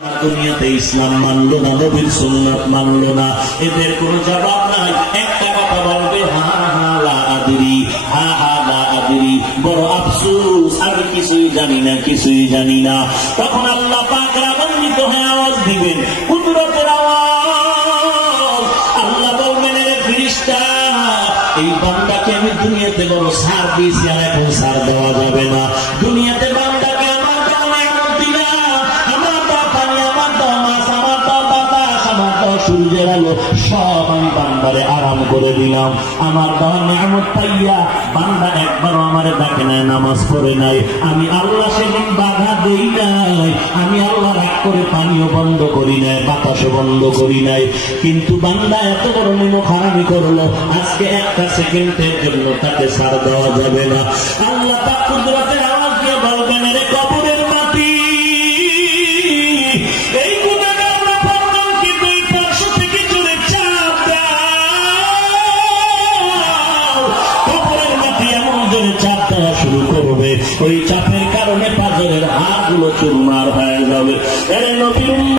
দুনিয়াতে ইসলাম মানলো না, নবীর সুন্নাত মানলো না, এদের কোন জবাব নাই। একটা কথা বলবে, হা হা লা আদরি, হা হা লা আদরি, বড় আফসোস, আমি কিছুই জানি না, কিছুই জানি না। তখন আল্লাহ পাক রাগান্বিত হয়ে আওয়াজ দিবেন, কুদরতের আওয়াজ। আল্লাহ বলবেন, এর ফেরেশতা, এই বান্দাকে আমি দুনিয়াতে বড় ছাড় দিয়েছি, আর এখন ছাড় দেওয়া যাবে না। দুনিয়াতে বান্দাকে আমার দাও নিয়ামত দিলাম, আমার দাও পানি, আমার দাও মাছ, আমার দাও বাতাস, আমার দাও সূর্যের আলো, সব আমি বান্দারে আরাম করে দিলাম। আমার দাও নিয়ামত পাইয়া বান্দা একবারও আমারে ডাকে নাই, নামাজ পড়ে নাই, আমি আল্লাহ সেদিন বাধা দেই নাই, আমি আল্লাহ রাগ করে পানিও বন্ধ করি নাই, বাতাসও বন্ধ করি নাই। কিন্তু বান্দা এত বড় নিমক হারামি করলো, আজকে একটা সেকেন্ডের জন্য তাকে ছাড় দেওয়া যাবে না। আল্লাহ পাক কুদরতের আওয়াজ দিয়ে বলবেন, রে কবরের মাটি, এই গুনাহগার নাফরমানকে দুই পার্শ্ব থেকে জোরে চাপ দাও। কবরের মাটি এমন জোরে চাপ দেওয়া শুরু করবে, ওই চাপের কারণে পাথরের হাড়গুলো চুরমার হয়ে যাবে। এর নবীর